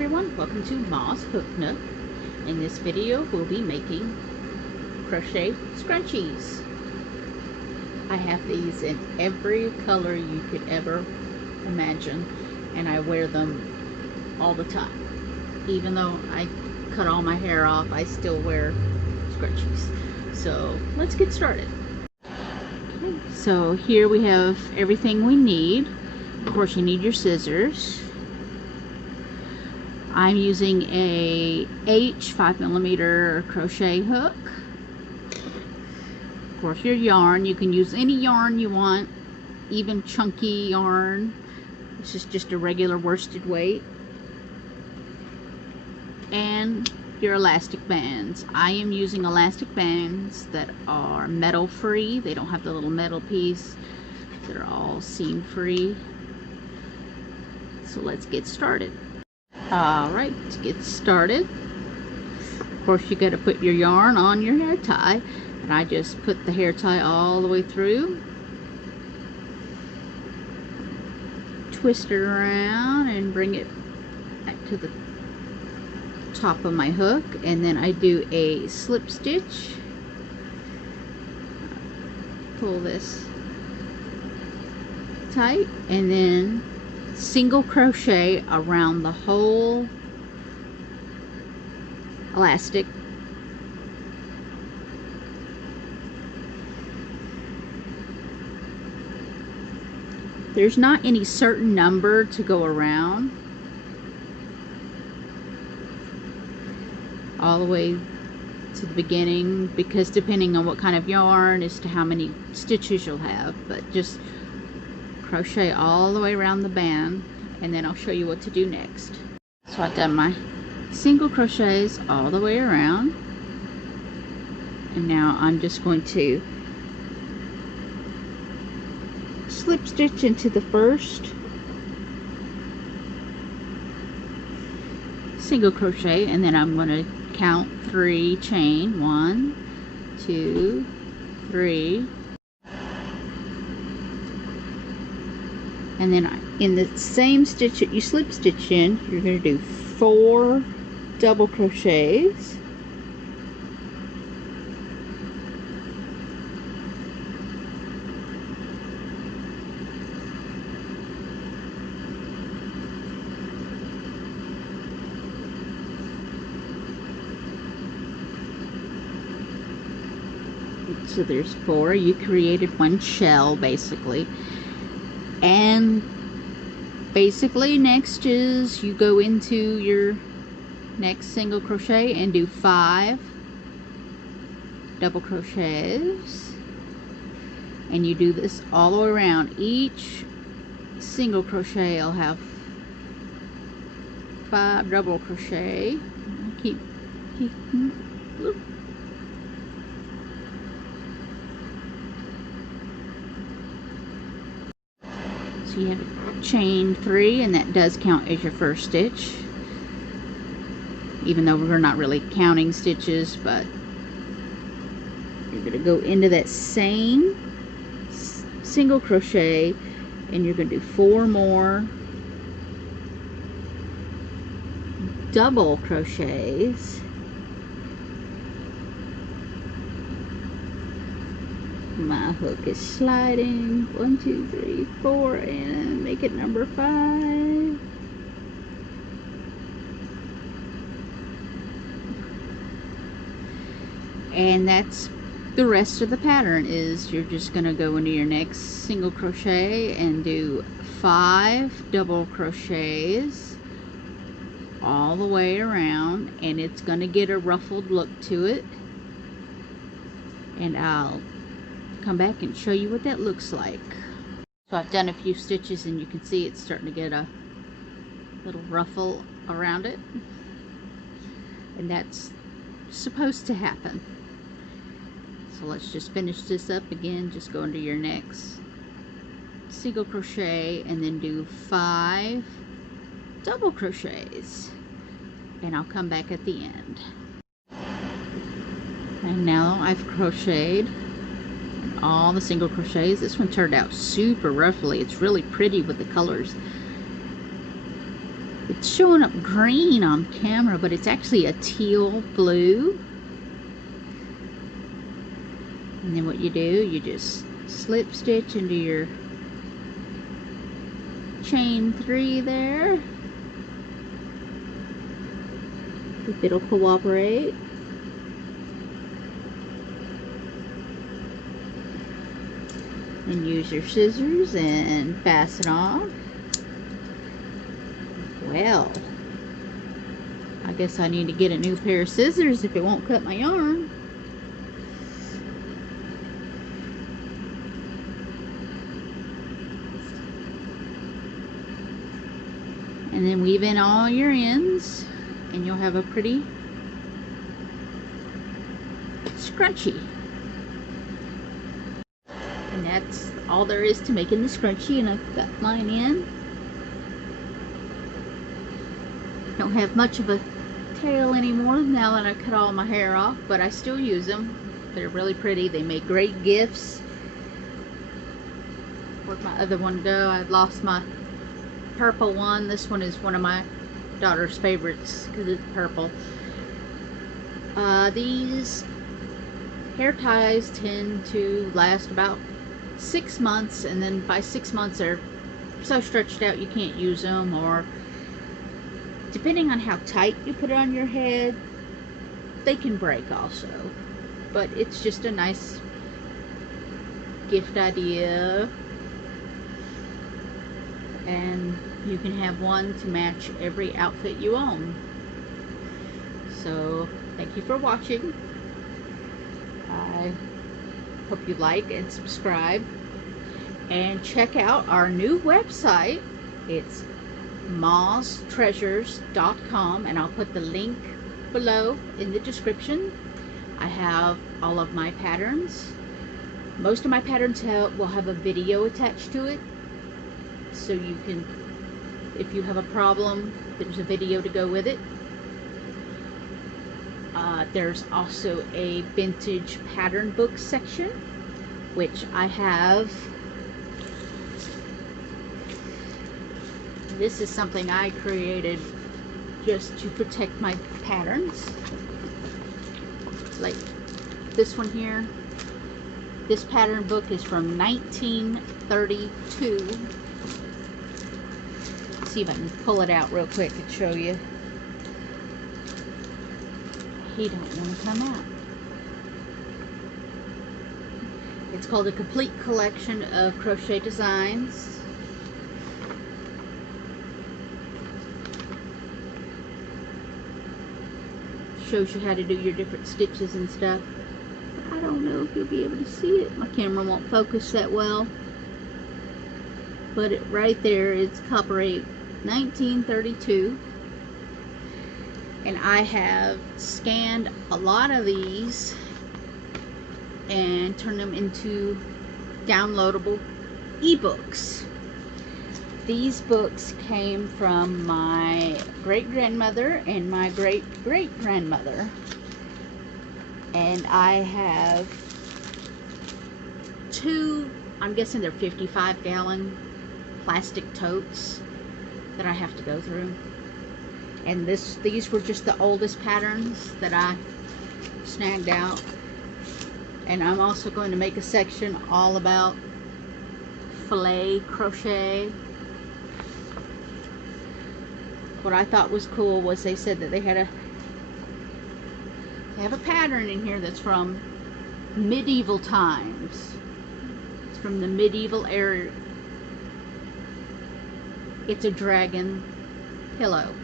everyone, welcome to Ma's Hook Nook. In this video we'll be making crochet scrunchies. I have these in every color you could ever imagine, and I wear them all the time. Even though I cut all my hair off, I still wear scrunchies. So let's get started. Okay, so here we have everything we need. Of course, you need your scissors. I'm using a H 5mm crochet hook. Of course, your yarn, you can use any yarn you want, even chunky yarn. This is just a regular worsted weight. And your elastic bands. I am using elastic bands that are metal free. They don't have the little metal piece. They're all seam free. So let's get started. Alright, to get started, of course you got to put your yarn on your hair tie, and I just put the hair tie all the way through, twist it around and bring it back to the top of my hook, and then I do a slip stitch, pull this tight, and then single crochet around the whole elastic. There's not any certain number to go around, all the way to the beginning, because depending on what kind of yarn as to how many stitches you'll have, but just crochet all the way around the band, and then I'll show you what to do next. So I've done my single crochets all the way around, and now I'm just going to slip stitch into the first single crochet, and then I'm going to count 3 chain, 1, 2, 3. And then in the same stitch that you slip stitch in, you're going to do 4 double crochets. So there's 4. You created one shell basically. And basically next is you go into your next single crochet and do 5 double crochets, and you do this all the way around. Each single crochet will have 5 double crochet. Keep So you have chain 3, and that does count as your first stitch, even though we're not really counting stitches. But you're going to go into that same single crochet, and you're going to do 4 more double crochets. My hook is sliding. 1, 2, 3, 4, and make it number 5. And that's the rest of the pattern. Is you're just going to go into your next single crochet and do 5 double crochets all the way around, and it's going to get a ruffled look to it, and I'll come back and show you what that looks like. So I've done a few stitches, and you can see it's starting to get a little ruffle around it, and that's supposed to happen. So let's just finish this up again. Just go into your next single crochet and then do 5 double crochets, and I'll come back at the end. And now I've crocheted all the single crochets. This one turned out super ruffly. It's really pretty with the colors. It's showing up green on camera, but it's actually a teal blue. And then what you do, you just slip stitch into your chain 3 there. If it'll cooperate. And use your scissors and fasten off. Well, I guess I need to get a new pair of scissors if it won't cut my yarn. And then weave in all your ends and you'll have a pretty scrunchie. And that's all there is to making the scrunchie, and I've got mine in. Don't have much of a tail anymore now that I cut all my hair off, but I still use them. They're really pretty. They make great gifts. Where'd my other one go? I've lost my purple one. This one is one of my daughter's favorites because it's purple. These hair ties tend to last about 6 months, and then by 6 months they're so stretched out you can't use them, or depending on how tight you put it on your head, they can break also. But it's just a nice gift idea, and you can have one to match every outfit you own. So thank you for watching. I hope you like and subscribe, and check out our new website. It's mostreasures.com, and I'll put the link below in the description. I have all of my patterns. Most of my patterns will have a video attached to it, so you can, if you have a problem, there's a video to go with it. There's also a vintage pattern book section, which I have. This is something I created just to protect my patterns. Like this one here. This pattern book is from 1932. Let's see if I can pull it out real quick and show you. He don't want to come out. It's called A Complete Collection of Crochet Designs. Shows you how to do your different stitches and stuff. But I don't know if you'll be able to see it. My camera won't focus that well. But right there, it's copyright 1932. And I have scanned a lot of these and turned them into downloadable ebooks. These books came from my great-grandmother and my great-great-grandmother. And I have 2, I'm guessing they're 55-gallon plastic totes that I have to go through. And these were just the oldest patterns that I snagged out. And I'm also going to make a section all about filet crochet. What I thought was cool was they said that they have a pattern in here that's from medieval times. It's from the medieval era. It's a dragon pillow.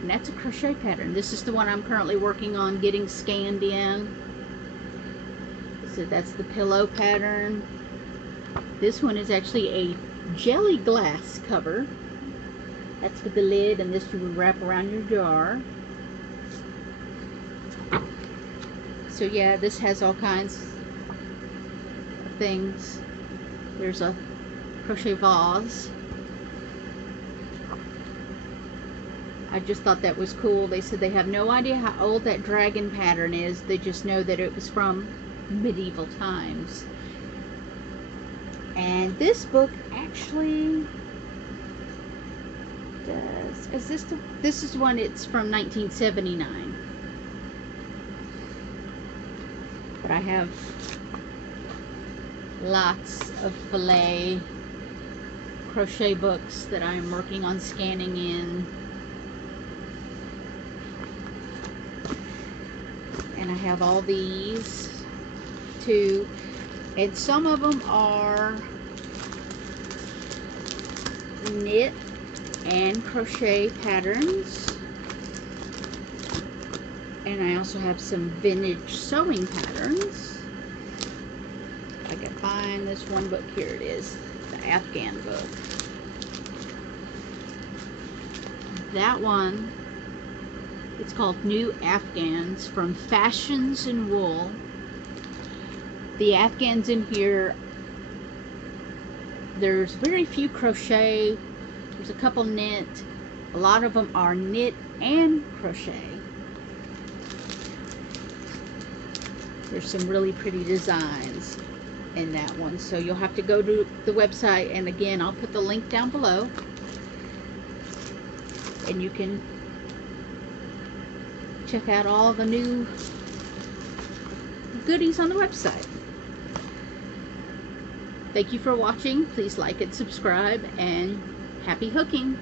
And that's a crochet pattern. This is the one I'm currently working on getting scanned in. So that's the pillow pattern. This one is actually a jelly glass cover. That's with the lid, and this you would wrap around your jar. So yeah, this has all kinds of things. There's a crochet vase. I just thought that was cool. They said they have no idea how old that dragon pattern is. They just know that it was from medieval times. And this book actually This is one, it's from 1979. But I have lots of filet crochet books that I'm working on scanning in. And I have all these too. And some of them are knit and crochet patterns. And I also have some vintage sewing patterns. If I can find this one book, here it is, the Afghan book. That one, it's called New Afghans from Fashions in Wool. The Afghans in here, there's very few crochet. There's a couple knit. A lot of them are knit and crochet. There's some really pretty designs in that one. So you'll have to go to the website, and again, I'll put the link down below. And you can check out all the new goodies on the website. Thank you for watching. Please like and subscribe, and happy hooking!